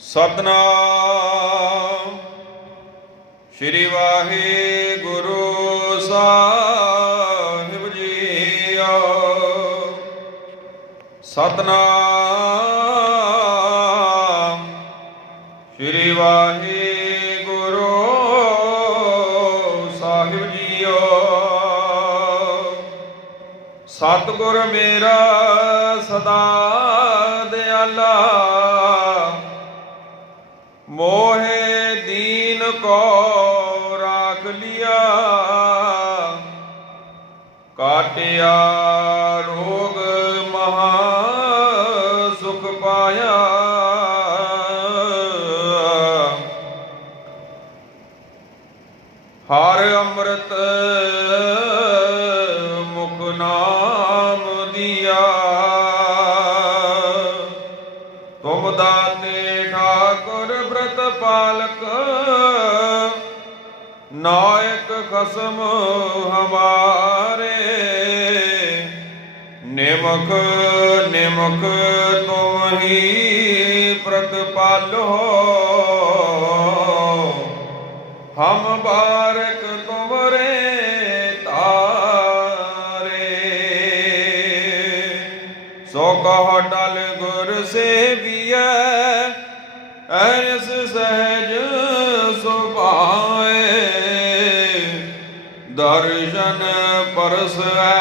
ਸਤਿਨਾਮ ਸ੍ਰੀ ਵਾਹਿਗੁਰੂ ਸਾਹਿਬ JIO. Satnam ਸ੍ਰੀ ਵਾਹਿਗੁਰੂ ਸਾਹਿਬ JIO. ਸਤਿਗੁਰ ਮੇਰਾ ਸਦਾ ਦਿਆਲਾ, ਮੋਹਿ ਦੀਨ ਕੋ ਰਾਖ ਲਿਆ। ਕਾਟਿਆ ਰੋਗ ਮਹਾ ਸੁਖ ਪਾਇਆ। ਹਰ ਅੰਮ੍ਰਿਤ ਮੁਖ ਨਾਮ ਦਿਆ। ਤੁਮ ਦਾਤੇ ਠਾਕੁਰ ਬ੍ਰਤ ਪਾਲਕ, ਨਾਇਕ ਖਸਮ ਹਮਾਰੇ। ਨਿਮਖ ਨਿਮਖ ਤੁਮ ਹੀ ਪ੍ਰਤਪਾਲੋ, ਹਮ ਬਾਰਕ ਤੁਮਰੇ ਤਾਰੇ। ਸੋ ਕਹ ਟਲ ਗੁਰ ਸੇਵੀਐ, ਐਸ ਸਹਿਜ ਸੁਭਾਏ। ਦਰਸ਼ਨ ਪਰਸੈ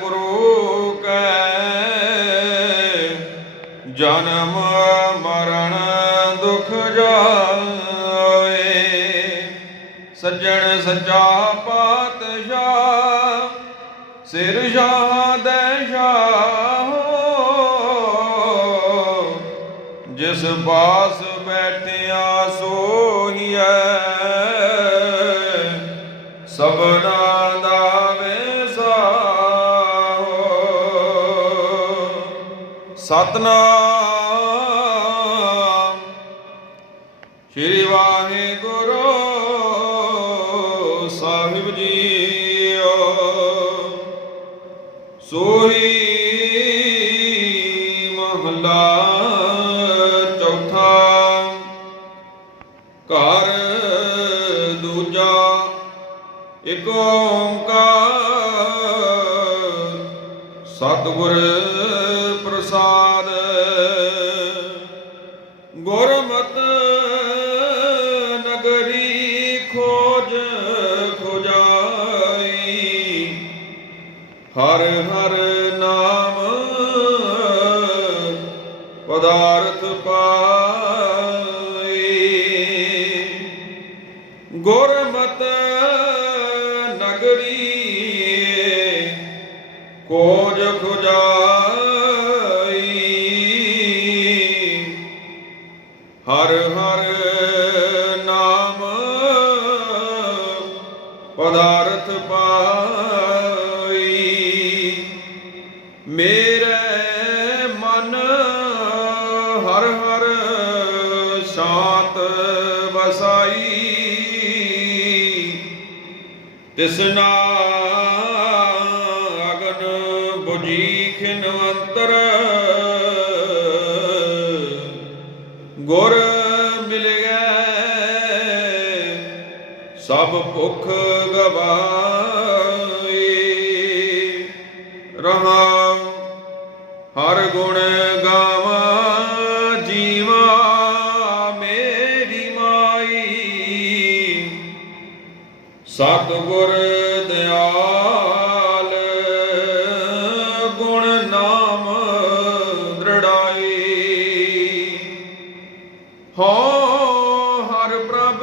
ਗੁਰੂ ਕੈ, ਜਨਮ ਮਰਨ ਦੁਖ ਜਾਏ। ਸੱਜਣ ਸੱਚਾ ਪਾਤਸ਼ਾਹ, ਸਿਰ ਸ਼ਾਹ ਦੈ ਸ਼ਾਹ। ਜਿਸ ਪਾਸ ਬੈਠਿਆ ਸੋਹੀਐ, ਸਭਨਾ ਦਾ ਵਿਸਾਹੋ। ਸਤਿਨਾਮ ਸ੍ਰੀ ਵਾਹਿਗੁਰੂ ਸਾਹਿਬ ਜੀਓ। ਸੋਹੀ ਮਹਲਾ ਚੌਥਾ। ਘਰ ਦੂਜਾ ਏਕ ਓੰਕਾਰ, ਸਤਿਗੁਰ ਪ੍ਰਸਾਦ। ਗੁਰਮਤਿ ਨਗਰੀ ਖੋਜ ਖੁਜਾਈ। ਹਰ ਹਰ ਨਾਮ ਪਦਾਰਥ ਪਾਈ। ਗੁਰਮਤਿ ਨਗਰੀ ਖੋਜ ਖੁਜਾਈ। ਹਰ ਹਰ ਨਾਮ ਪਦਾਰਥ ਪਾਈ। ਮੇਰੇ ਮਨ ਹਰ ਹਰ ਸ਼ਾਂਤ ਵਸਾਈ। ਤਿਸਨਾ ਅਗਨ ਬੁਝੀ ਖਿਨਵੰਤਰ, ਗੁਰ ਮਿਲ ਗਏ ਸਭ ਭੁੱਖ ਗਵਾਈ। ਰਹਾ ਹਰ ਗੁਣ ਗਾਵਾਂ ਜੀਵਾ ਮੇਰੀ ਮਾਈ। ਸਤਿਗੁਰ ਦਿਆਲ ਗੁਣ ਨਾਮ ਦ੍ਰਿੜਾਈ। ਹਉ ਹਰ ਪ੍ਰਭ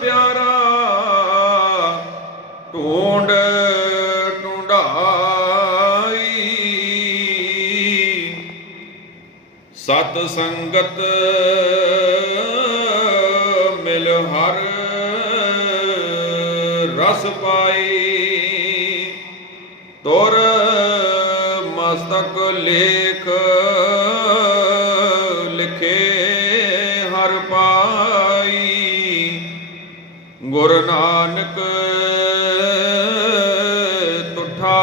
ਪਿਆਰਾ, ਢੂੰਡ ਢੂੰਡਾਈ। ਸਤ ਸੰਗਤ ਮਿਲ ਹਰ ਰਸ ਪਾਈ। ਤੁਰ ਮਸਤਕ ਲੇਖ ਲਿਖੇ ਹਰ ਪਾਈ। ਗੁਰੂ ਨਾਨਕ ਤੁਠਾ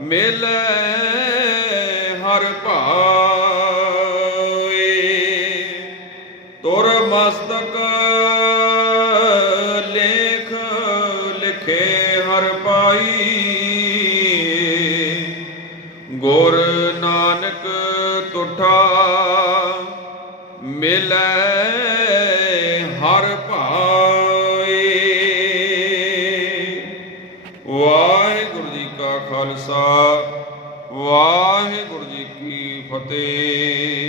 ਮਿਲੈ ਹਰ ਭਾਈ। ਲਿਖੇ ਹਰਿ ਪਾਈ। ਗੁਰ ਨਾਨਕ ਤੁਠਾ ਮਿਲੈ ਹਰਿ ਭਾਈ। ਵਾਹਿਗੁਰੂ ਜੀ ਕਾ ਖਾਲਸਾ, ਵਾਹਿਗੁਰੂ ਜੀ ਕੀ ਫਤਿਹ।